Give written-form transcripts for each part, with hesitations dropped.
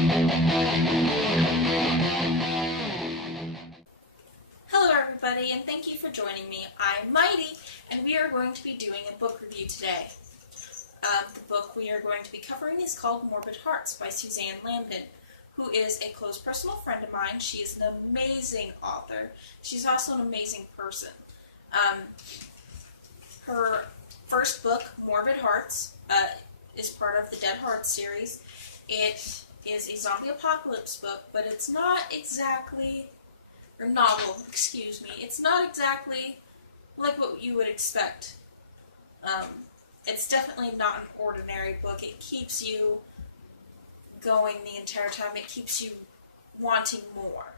Hello everybody, and thank you for joining me. I'm Mighty, and we are going to be doing a book review today. The book we are going to be covering is called Morbid Hearts by Suzanne Lambden, who is a close personal friend of mine. She is an amazing author. She's also an amazing person. Her first book, Morbid Hearts, is part of the Dead Hearts series. It is a zombie apocalypse book, but it's not exactly, or novel, excuse me, it's not exactly like what you would expect. It's definitely not an ordinary book. It keeps you going the entire time. It keeps you wanting more.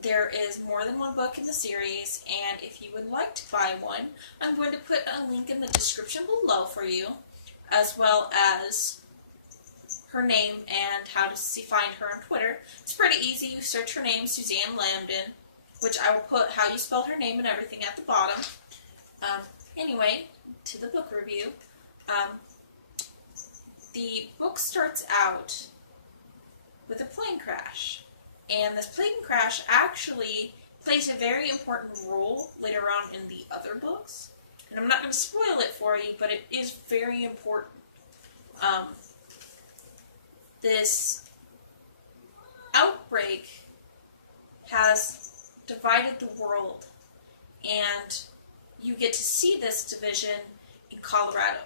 There is more than one book in the series, and if you would like to buy one, I'm going to put a link in the description below for you, as well as her name and how to find her on Twitter. It's pretty easy. You search her name, Suzanne Lambden, which I will put how you spell her name and everything at the bottom. Anyway, to the book review. The book starts out with a plane crash, and this plane crash actually plays a very important role later on in the other books. And I'm not going to spoil it for you, but it is very important. This outbreak has divided the world, and you get to see this division in Colorado.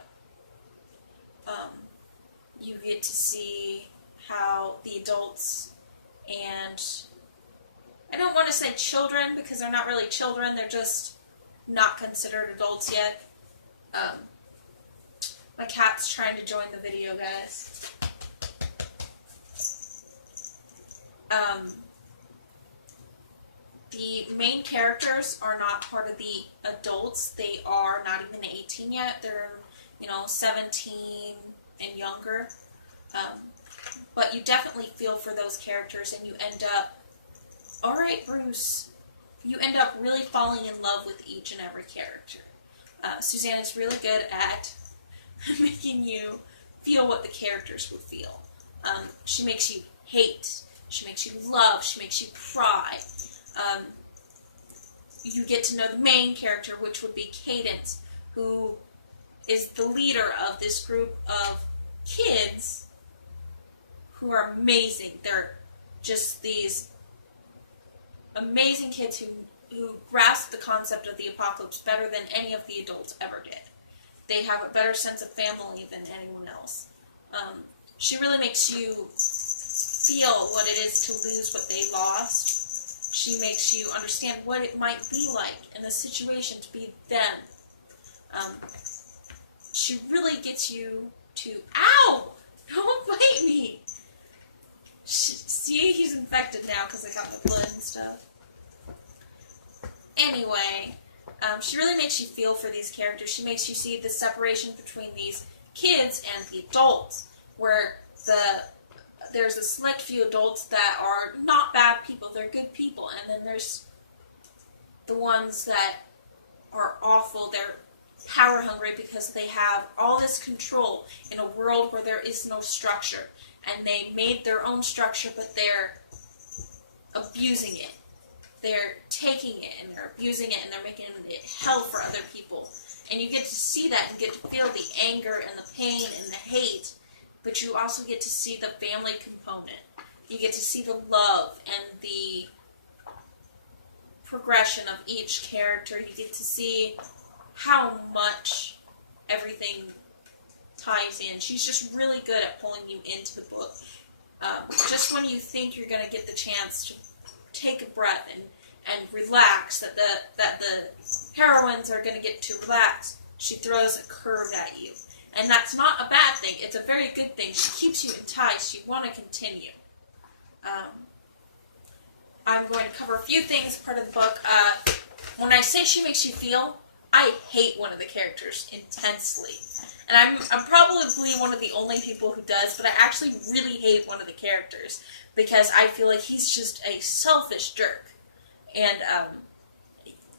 You get to see how the adults, and I don't want to say children because they're not really children, they're just not considered adults yet. My cat's trying to join the video, guys. The main characters are not part of the adults. They are not even 18 yet. They're, 17 and younger. But you definitely feel for those characters, and you end up, alright Bruce, you end up really falling in love with each and every character. Suzanne is really good at making you feel what the characters would feel. She makes you hate, she makes you love, she makes you cry. You get to know the main character, which would be Cadence, who is the leader of this group of kids who are amazing. They're just these amazing kids who grasp the concept of the apocalypse better than any of the adults ever did. They have a better sense of family than anyone else. She really makes you feel what it is to lose what they lost. She makes you understand what it might be like in a situation to be them. She really gets you to, ow! Don't bite me! See, he's infected now because I got the blood and stuff. Anyway, she really makes you feel for these characters. She makes you see the separation between these kids and the adults, where there's a select few adults that are not bad people, they're good people, and then there's the ones that are awful, they're power hungry because they have all this control in a world where there is no structure, and they made their own structure, but they're abusing it. They're taking it, and they're abusing it, and they're making it hell for other people. And you get to see that, and get to feel the anger, and the pain, and the hate, but you also get to see the family component. You get to see the love, and the progression of each character. You get to see how much everything ties in. She's just really good at pulling you into the book. Just when you think you're going to get the chance to take a breath and relax, that the heroines are going to get to relax, she throws a curve at you. And that's not a bad thing. It's a very good thing. She keeps you enticed. You want to continue. I'm going to cover a few things part of the book. When I say she makes you feel, I hate one of the characters intensely. And I'm probably one of the only people who does, but I actually really hate one of the characters because I feel like he's just a selfish jerk. And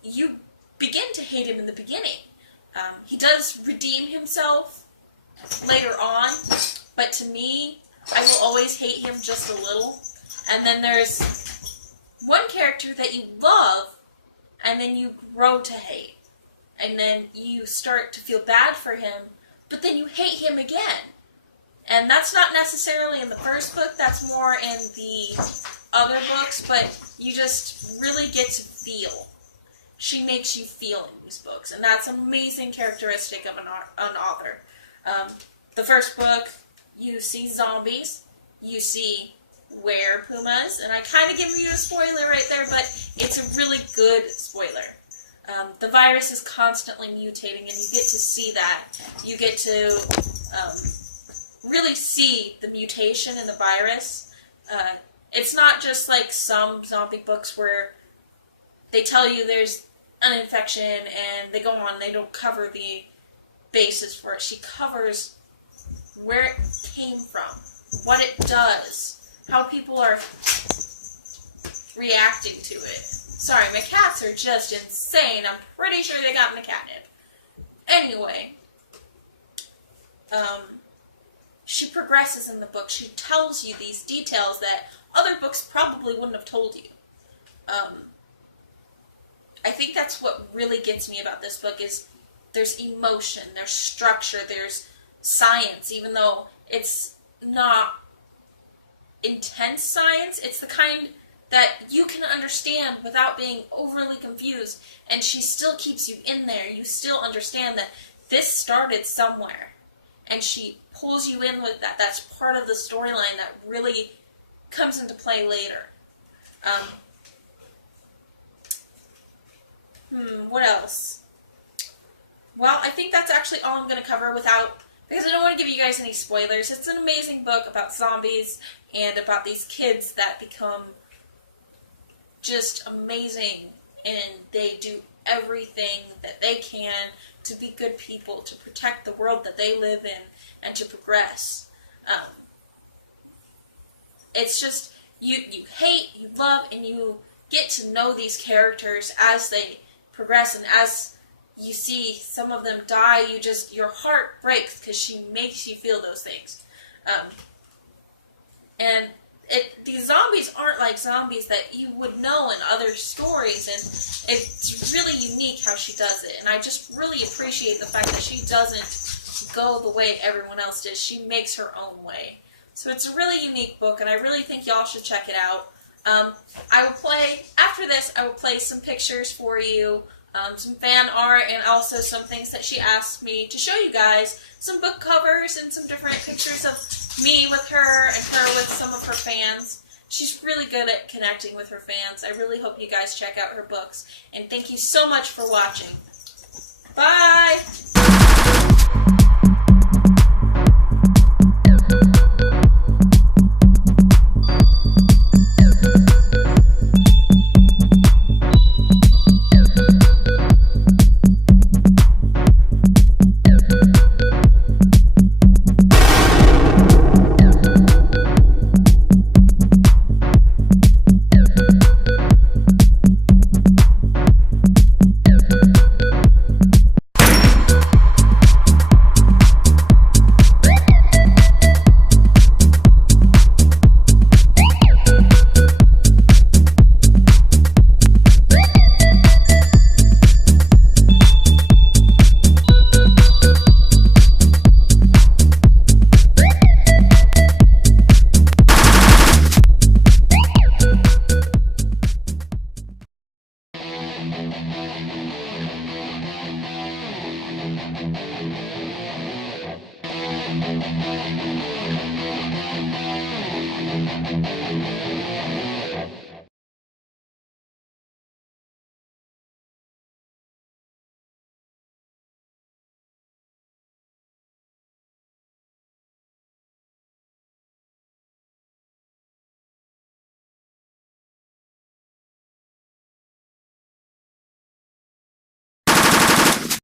you begin to hate him in the beginning. He does redeem himself later on, but to me, I will always hate him just a little. And then there's one character that you love, and then you grow to hate. And then you start to feel bad for him, but then you hate him again. And that's not necessarily in the first book, that's more in the other books, but you just really get to feel. She makes you feel in these books, and that's an amazing characteristic of an author. The first book, you see zombies, you see were-pumas, and I kind of give you a spoiler right there, but it's a really good spoiler. The virus is constantly mutating, and you get to see that. You get to really see the mutation in the virus. It's not just like some zombie books where they tell you there's an infection and they go on, they don't cover the basis for it. She covers where it came from, what it does, how people are reacting to it. Sorry, my cats are just insane. I'm pretty sure they got in the catnip. Anyway, she progresses in the book. She tells you these details that other books probably wouldn't have told you. I think that's what really gets me about this book is there's emotion, there's structure, there's science, even though it's not intense science. It's the kind that you can understand without being overly confused, and she still keeps you in there. You still understand that this started somewhere, and she pulls you in with that. That's part of the storyline that really comes into play later. What else? Well, I think that's actually all I'm going to cover because I don't want to give you guys any spoilers. It's an amazing book about zombies and about these kids that become just amazing, and they do everything that they can to be good people, to protect the world that they live in, and to progress. It's just, you hate, you love, and you get to know these characters as they progress, and as you see some of them die, your heart breaks because she makes you feel those things. And these zombies aren't like zombies that you would know in other stories, and it's really unique how she does it. And I just really appreciate the fact that she doesn't go the way everyone else does. She makes her own way. So it's a really unique book, and I really think y'all should check it out. After this, I will play some pictures for you, some fan art, and also some things that she asked me to show you guys. Some book covers and some different pictures of me with her and her with some of her fans. She's really good at connecting with her fans. I really hope you guys check out her books. And thank you so much for watching. Bye!